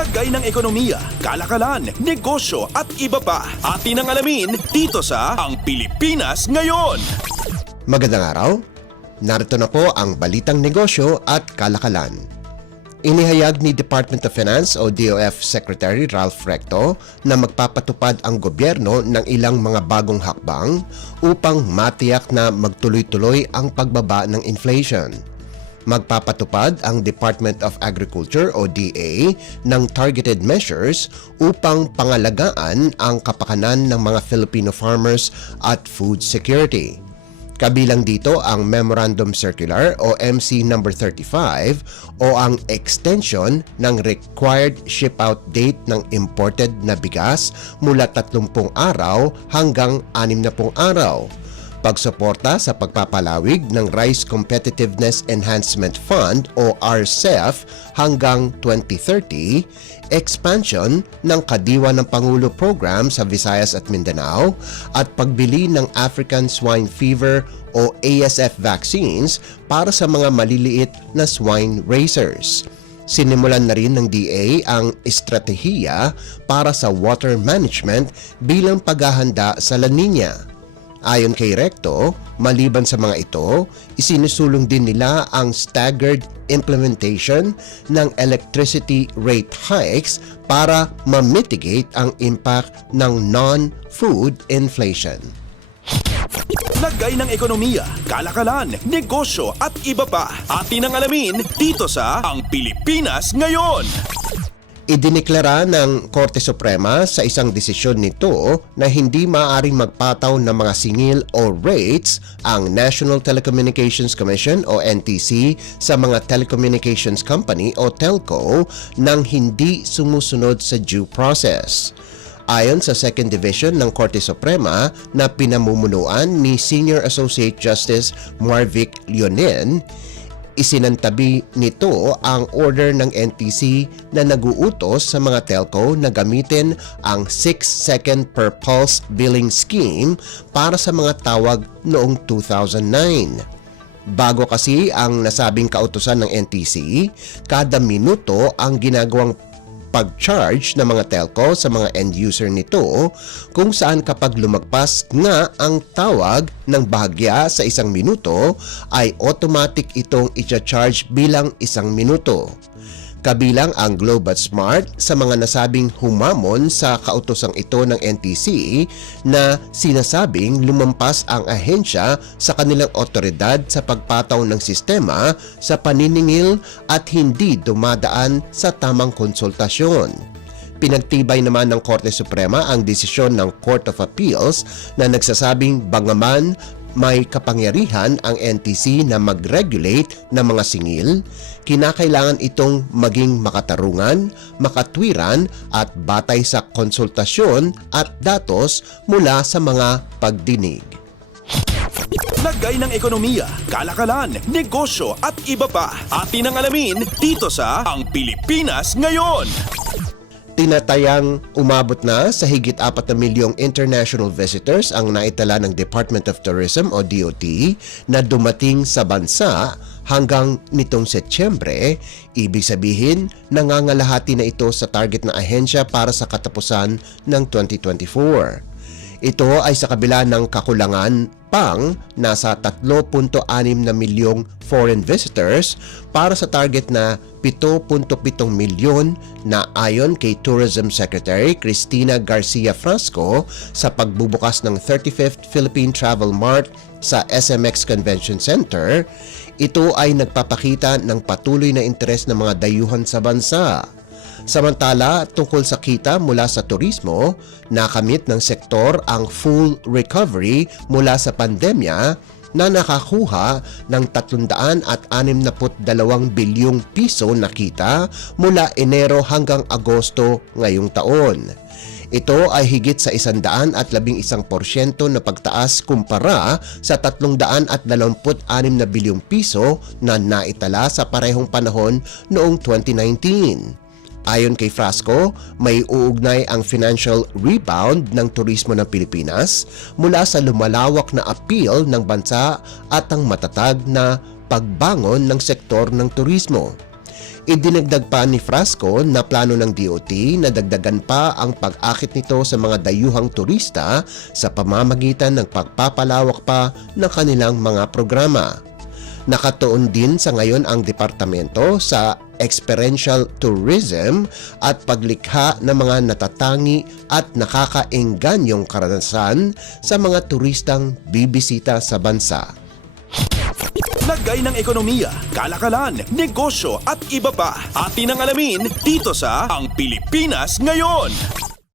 Lagay ng ekonomiya, kalakalan, negosyo at iba pa. Atin ang alamin dito sa Ang Pilipinas Ngayon. Magandang araw. Narito na po ang balitang negosyo at kalakalan. Inihayag ni Department of Finance o DOF Secretary Ralph Recto na magpapatupad ang gobyerno ng ilang mga bagong hakbang upang matiyak na magtuloy-tuloy ang pagbaba ng inflation. Magpapatupad ang Department of Agriculture o DA ng targeted measures upang pangalagaan ang kapakanan ng mga Filipino farmers at food security. Kabilang dito ang Memorandum Circular o MC number 35 o ang extension ng required ship-out date ng imported na bigas mula 30 araw hanggang 60 araw. Pagsuporta sa pagpapalawig ng Rice Competitiveness Enhancement Fund o RCEF hanggang 2030, expansion ng Kadiwa ng Pangulo program sa Visayas at Mindanao at pagbili ng African Swine Fever o ASF vaccines para sa mga maliliit na swine raisers. Sinimulan na rin ng DA ang estratehiya para sa water management bilang paghahanda sa La Nina. Ayon kay Recto, maliban sa mga ito, isinusulong din nila ang staggered implementation ng electricity rate hikes para ma-mitigate ang impact ng non-food inflation. Lagay ng ekonomiya, kalakalan, negosyo at iba pa. Atin ang alamin dito sa Ang Pilipinas Ngayon. Idineklara ng Korte Suprema sa isang desisyon nito na hindi maaaring magpataw ng mga singil o rates ang National Telecommunications Commission o NTC sa mga telecommunications company o telco nang hindi sumusunod sa due process. Ayon sa Second Division ng Korte Suprema na pinamumunuan ni Senior Associate Justice Marvic Leonin, isinantabi nito ang order ng NTC na naguutos sa mga telco na gamitin ang 6-second per pulse billing scheme para sa mga tawag noong 2009. Bago kasi ang nasabing kautusan ng NTC, kada minuto ang ginagawang pag-charge ng mga telco sa mga end user nito kung saan kapag lumagpas nga ang tawag ng bahagya sa 1 minuto ay automatic itong i-charge bilang 1 minuto. Kabilang ang Globe at Smart sa mga nasabing humamon sa kautosang ito ng NTC na sinasabing lumampas ang ahensya sa kanilang otoridad sa pagpataw ng sistema sa paniningil at hindi dumadaan sa tamang konsultasyon. Pinagtibay naman ng Korte Suprema ang desisyon ng Court of Appeals na nagsasabing bagaman may kapangyarihan ang NTC na mag-regulate ng mga singil, kinakailangan itong maging makatarungan, makatwiran at batay sa konsultasyon at datos mula sa mga pagdinig. Lagay ng ekonomiya, kalakalan, negosyo at iba pa. Atin ang alamin dito sa Ang Pilipinas Ngayon. Tinatayang umabot na sa higit 4 na milyong international visitors ang naitala ng Department of Tourism o DOT na dumating sa bansa hanggang nitong Setyembre. Ibig sabihin, nangangalahati na ito sa target na ahensya para sa katapusan ng 2024. Ito ay sa kabila ng kakulangan pang nasa 3.6 na milyong foreign visitors para sa target na 7.7 milyon na ayon kay Tourism Secretary Cristina Garcia Frasco sa pagbubukas ng 35th Philippine Travel Mart sa SMX Convention Center. Ito ay nagpapakita ng patuloy na interes ng mga dayuhan sa bansa. Samantala, tungkol sa kita mula sa turismo, nakamit ng sektor ang full recovery mula sa pandemya na nakakuha ng 362 bilyong piso na kita mula Enero hanggang Agosto ngayong taon. Ito ay higit sa 111% na pagtaas kumpara sa 326 na bilyong piso na naitala sa parehong panahon noong 2019. Ayon kay Frasco, may uugnay ang financial rebound ng turismo ng Pilipinas mula sa lumalawak na appeal ng bansa at ang matatag na pagbangon ng sektor ng turismo. Idinagdag pa ni Frasco na plano ng DOT na dagdagan pa ang pag-akit nito sa mga dayuhang turista sa pamamagitan ng pagpapalawak pa ng kanilang mga programa. Nakatuon din sa ngayon ang departamento sa experiential tourism at paglikha ng mga natatangi at nakakaengganyong karanasan sa mga turistang bibisita sa bansa. Lagay ng ekonomiya, kalakalan, negosyo at iba pa. Atin ang alamin dito sa Ang Pilipinas Ngayon.